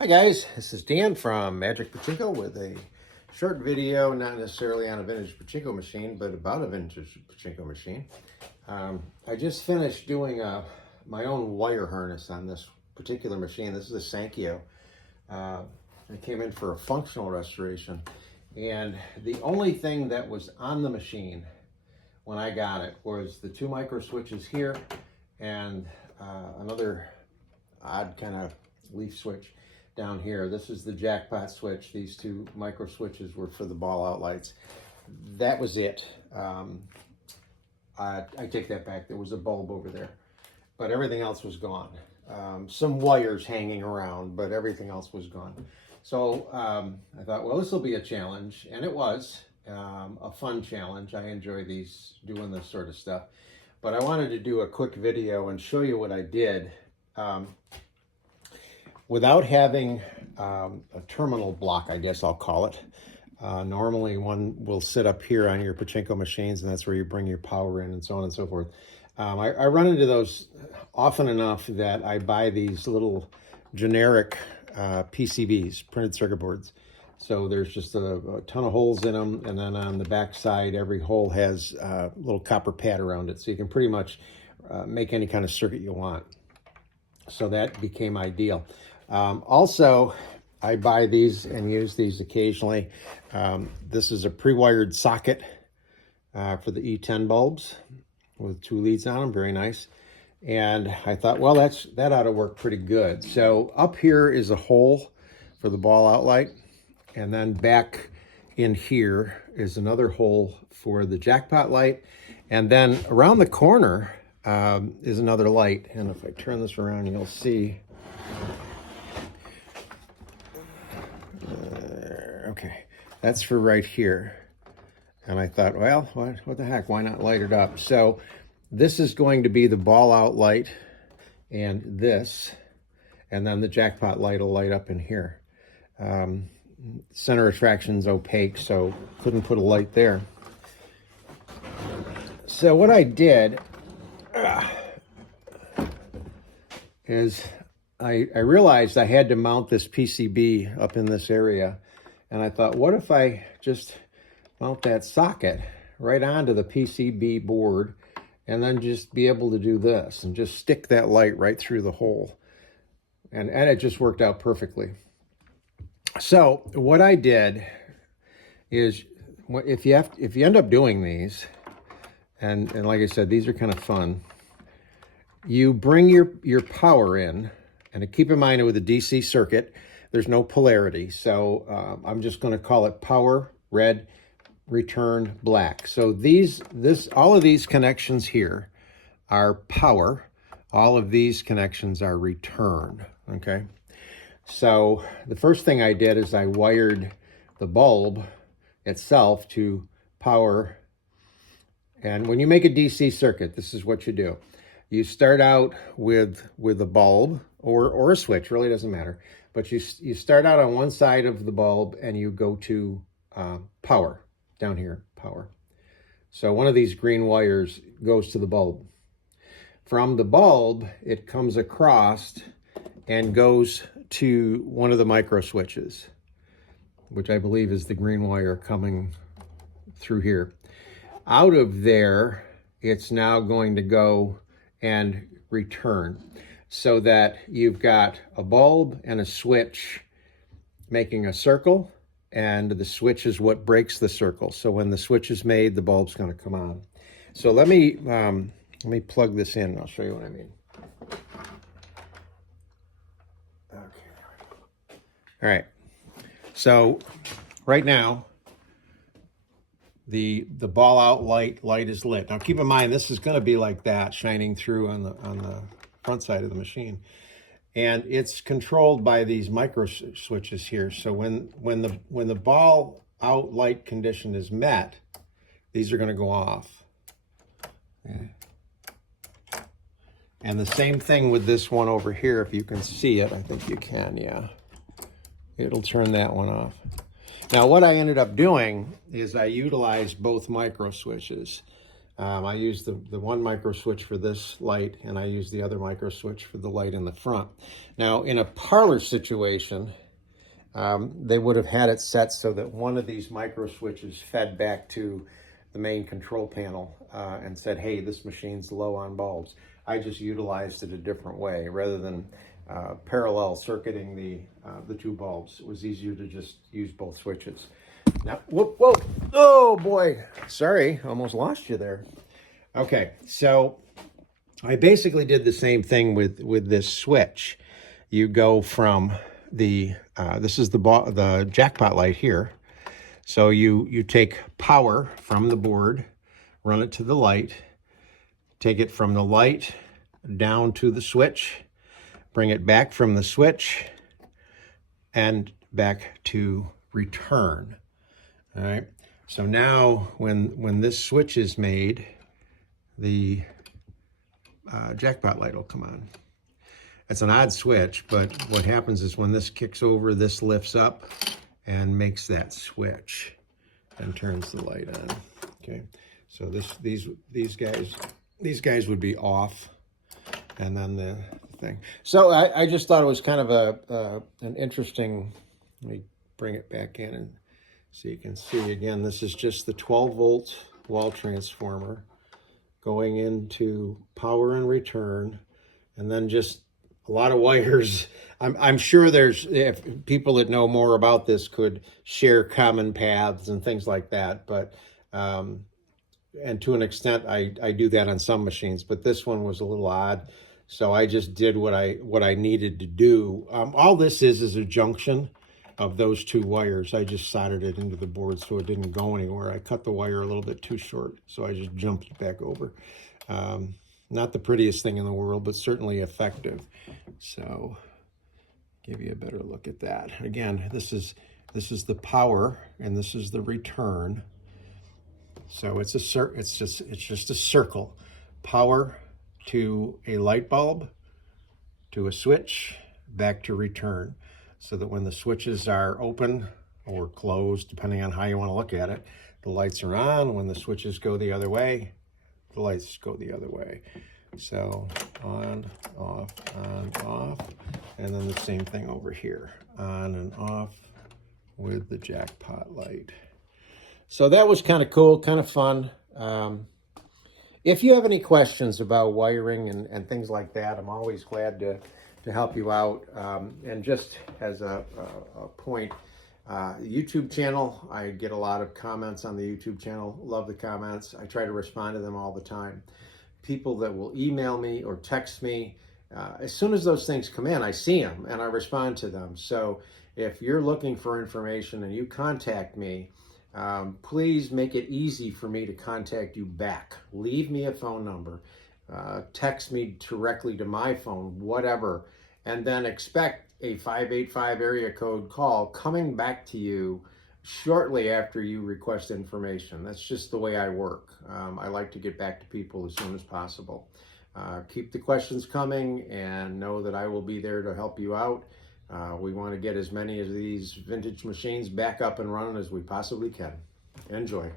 Hi guys, this is Dan from Magic Pachinko with a short video, not necessarily on a vintage Pachinko machine, but about a vintage Pachinko machine. I just finished doing my own wire harness on this particular machine. This is a Sankyo. I came in for a functional restoration, and the only thing that was on the machine when I got it was the two micro switches here and another odd kind of leaf switch down here. This is the jackpot switch. These two micro switches were for the ball out lights. That was it. I take that back. There was a bulb over there, but everything else was gone. Some wires hanging around, but everything else was gone. So I thought, well, this will be a challenge, and it was a fun challenge. I enjoy doing this sort of stuff, but I wanted to do a quick video and show you what I did. Without having a terminal block, I guess I'll call it. Normally one will sit up here on your Pachinko machines, and that's where you bring your power in and so on and so forth. I run into those often enough that I buy these little generic PCBs, printed circuit boards. So there's just a ton of holes in them, and then on the back side, every hole has a little copper pad around it, so you can pretty much make any kind of circuit you want. So that became ideal. Also, I buy these and use these occasionally. This is a pre-wired socket for the E10 bulbs with 2 leads on them, very nice. And I thought, well, that ought to work pretty good. So up here is a hole for the ball out light, and then back in here is another hole for the jackpot light, and then around the corner is another light. And if I turn this around, you'll see. Okay, that's for right here. And I thought, well, what the heck, why not light it up? So this is going to be the ball out light, and this, and then the jackpot light will light up in here. Center attraction's opaque, so couldn't put a light there. So what I did is I realized I had to mount this PCB up in this area, and I thought, what if I just mount that socket right onto the PCB board and then just be able to do this and just stick that light right through the hole. And it just worked out perfectly. So what I did is, if you end up doing these, and like I said, these are kind of fun, you bring your power in, and keep in mind with a DC circuit, there's no polarity. So I'm just going to call it power, red, return, black. So all of these connections here are power. All of these connections are return, okay? So the first thing I did is I wired the bulb itself to power. And when you make a DC circuit, this is what you do. You start out with a bulb or a switch, really doesn't matter. But you start out on one side of the bulb and you go to power, down here, power. So one of these green wires goes to the bulb. From the bulb, it comes across and goes to one of the micro switches, which I believe is the green wire coming through here. Out of there, it's now going to go and return, so that you've got a bulb and a switch making a circle, and the switch is what breaks the circle. So when the switch is made, the bulb's going to come on. So let me plug this in, and I'll show you what I mean. Okay. All right. So right now, the ball out light is lit. Now keep in mind, this is going to be like that, shining through on the front side of the machine, and it's controlled by these micro switches here. So when the ball out light condition is met, these are going to go off. Okay. And the same thing with this one over here. If you can see it, I think you can, yeah. It'll turn that one off. Now what I ended up doing is I utilized both micro switches. I use the one micro switch for this light, and I use the other micro switch for the light in the front. Now, in a parlor situation, they would have had it set so that one of these micro switches fed back to the main control panel and said, hey, this machine's low on bulbs. I just utilized it a different way. Rather than parallel circuiting the two bulbs, it was easier to just use both switches. Now, whoa, oh boy, sorry, almost lost you there. Okay, so I basically did the same thing with this switch. You go from the, this is the jackpot light here. So you take power from the board, run it to the light, take it from the light down to the switch, bring it back from the switch, and back to return. All right, so now when this switch is made, the jackpot light will come on. It's an odd switch, but what happens is when this kicks over, this lifts up and makes that switch and turns the light on. Okay, so these guys would be off, and then the thing. So I just thought it was kind of an interesting. Let me bring it back in and so you can see again. This is just the 12-volt wall transformer going into power and return, and then just a lot of wires. I'm sure there's, if people that know more about this could share common paths and things like that, but and to an extent I do that on some machines, but this one was a little odd, so I just did what I needed to do. All this is a junction of those two wires. I just soldered it into the board so it didn't go anywhere. I cut the wire a little bit too short, so I just jumped it back over. Not the prettiest thing in the world, but certainly effective. So give you a better look at that. Again, this is the power and this is the return. So it's just a circle. Power to a light bulb, to a switch, back to return. So that when the switches are open or closed, depending on how you want to look at it, the lights are on. When the switches go the other way, the lights go the other way. So on, off, and then the same thing over here, on and off with the jackpot light. So that was kind of cool, kind of fun. If you have any questions about wiring and things like that, I'm always glad to help you out. And just as a point, YouTube channel, I get a lot of comments on the YouTube channel. Love the comments. I try to respond to them all the time. People that will email me or text me, as soon as those things come in, I see them and I respond to them. So if you're looking for information and you contact me, please make it easy for me to contact you back. Leave me a phone number, text me directly to my phone, whatever, and then expect a 585 area code call coming back to you shortly after you request information. That's just the way I work. I like to get back to people as soon as possible. Keep the questions coming and know that I will be there to help you out. We want to get as many of these vintage machines back up and running as we possibly can. Enjoy.